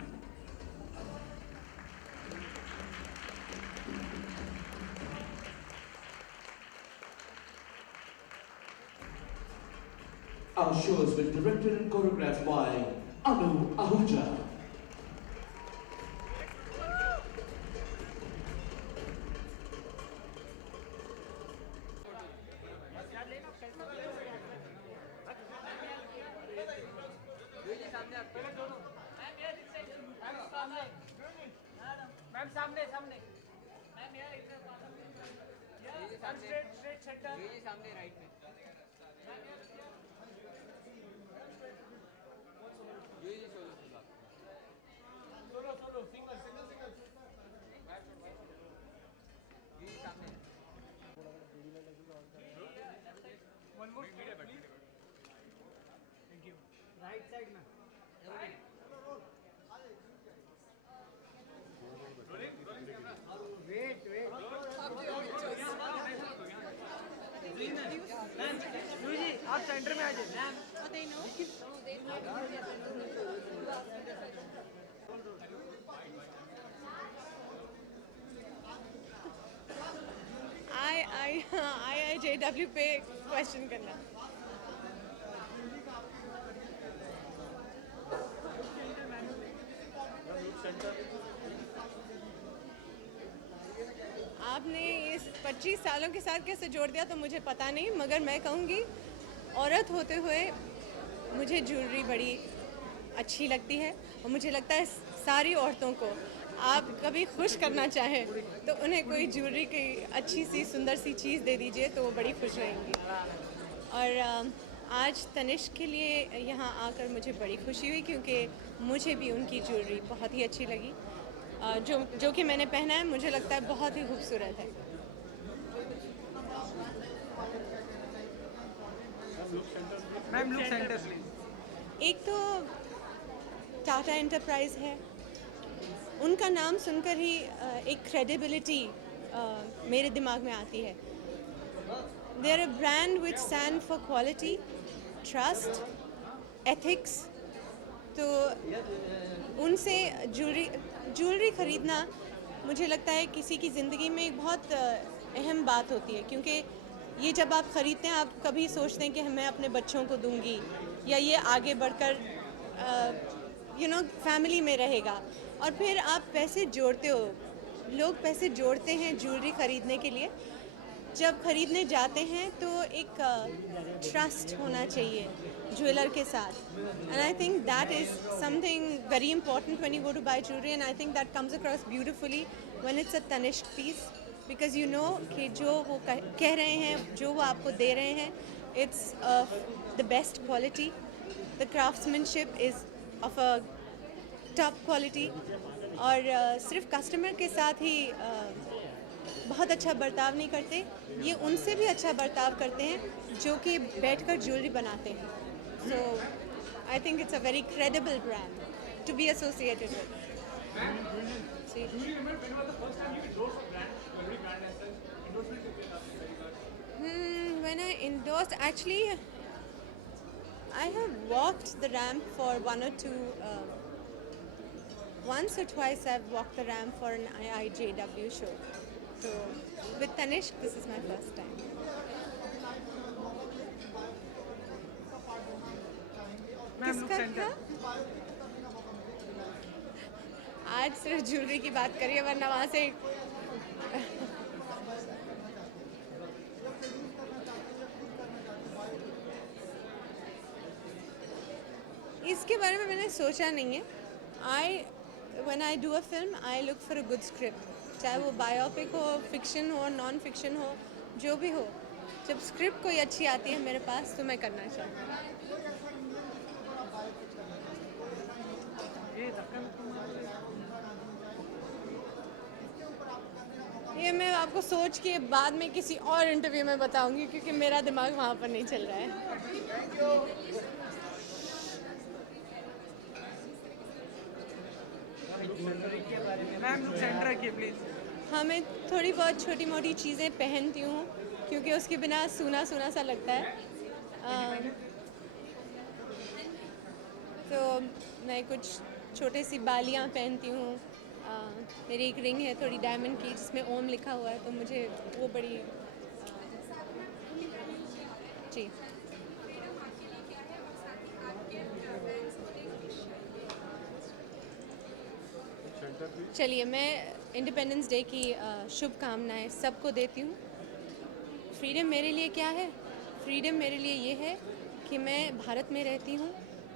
Our show has been directed and choreographed by Anu Ahuja. Ma'am सामने सामने मैम यार इधर straight straight centre ये सामने राइट में ये solo solo single single single ये सामने one more thank you right side में Wait, wait. जी आप सेंटर में आ जाइए। IIJW पे क्वेश्चन करना। आपने इस 25 सालों के साथ कैसे जोड़ दिया तो मुझे पता नहीं, मगर मैं कहूँगी औरत होते हुए मुझे ज्वेलरी बड़ी अच्छी लगती है और मुझे लगता है सारी औरतों को आप कभी खुश करना चाहें तो उन्हें कोई ज्वेलरी की अच्छी सी सुंदर सी चीज़ दे दीजिए तो वो बड़ी खुश रहेंगी। और आज तनिष्क के लिए यहाँ आकर मुझे बड़ी खुशी हुई क्योंकि मुझे भी उनकी ज्वेलरी बहुत ही अच्छी लगी। जो कि मैंने पहना है मुझे लगता है बहुत ही खूबसूरत है। Ma'am look centre please. एक तो टाटा एंटरप्राइज है, उनका नाम सुनकर ही एक क्रेडिबिलिटी मेरे दिमाग में आती है। They are a brand which stand for quality, trust, ethics. तो उनसे ज्वेलरी ख़रीदना मुझे लगता है किसी की ज़िंदगी में एक बहुत अहम बात होती है, क्योंकि ये जब आप ख़रीदते हैं आप कभी सोचते हैं कि मैं अपने बच्चों को दूंगी या ये आगे बढ़कर फैमिली में रहेगा, और फिर आप पैसे जोड़ते हो। लोग पैसे जोड़ते हैं ज्वेलरी ख़रीदने के लिए। जब ख़रीदने जाते हैं तो एक ट्रस्ट होना चाहिए ज्वेलर के साथ, and I think that is something very important when you go to buy jewellery, and I think that comes across beautifully when it's a Tanishq piece, because you know कि जो वो कह रहे हैं, जो वो आपको दे रहे हैं, it's the best quality, the craftsmanship is of a top quality. और सिर्फ कस्टमर के साथ ही बहुत अच्छा बर्ताव नहीं करते, ये उनसे भी अच्छा बर्ताव करते हैं जो कि बैठकर ज्वेलरी बनाते हैं। So I think it's a very credible brand to be associated with. When I endorsed, actually I have walked the ramp for one or two. Once or twice I've walked the ramp for an IIJW show. So with Tanishq, this is my first time. किसका था? आज सिर्फ ज्वेलरी की बात करिए वरना वहाँ से इसके बारे में मैंने सोचा नहीं है. When I do a film, I look for a good script. चाहे वो बायोपिक हो, फिक्शन हो, नॉन फिक्शन हो, जो भी हो. जब स्क्रिप्ट कोई अच्छी आती है मेरे पास तो मैं करना चाहती हूँ. ये मैं आपको सोच के बाद में किसी और इंटरव्यू में बताऊंगी क्योंकि मेरा दिमाग वहाँ पर नहीं चल रहा है. हाँ, मैं थोड़ी बहुत छोटी मोटी चीज़ें पहनती हूँ क्योंकि उसके बिना सूना सूना सा लगता है. तो मैं कुछ छोटे सी बालियाँ पहनती हूँ. मेरी एक रिंग है थोड़ी डायमंड की जिसमें ओम लिखा हुआ है तो मुझे वो बड़ी जी. चलिए मैं इंडिपेंडेंस डे की शुभकामनाएं सबको देती हूँ. फ्रीडम मेरे लिए क्या है? फ्रीडम मेरे लिए ये है कि मैं भारत में रहती हूँ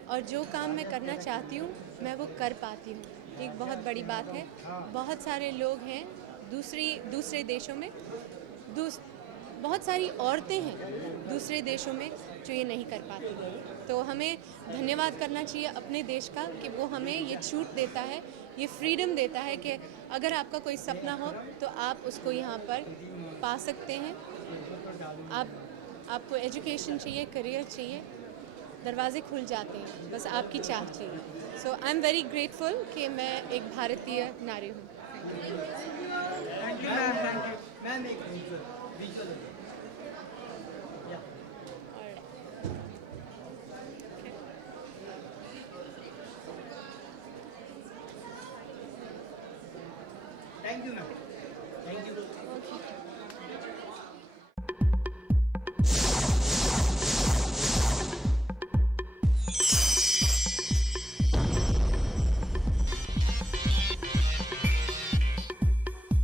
और जो काम मैं करना चाहती हूँ मैं वो कर पाती हूँ. एक बहुत बड़ी बात है. बहुत सारे लोग हैं दूसरे देशों में, बहुत सारी औरतें हैं दूसरे देशों में जो ये नहीं कर पाती. तो हमें धन्यवाद करना चाहिए अपने देश का कि वो हमें ये छूट देता है, ये फ्रीडम देता है कि अगर आपका कोई सपना हो तो आप उसको यहाँ पर पा सकते हैं. आपको एजुकेशन चाहिए, करियर चाहिए, दरवाजे खुल जाते हैं, बस आपकी चाह चाहिए. So I am very grateful कि मैं एक भारतीय नारी हूँ. Thank you ma'am. Thank you ma'am. एक thank you ma'am. Thank you.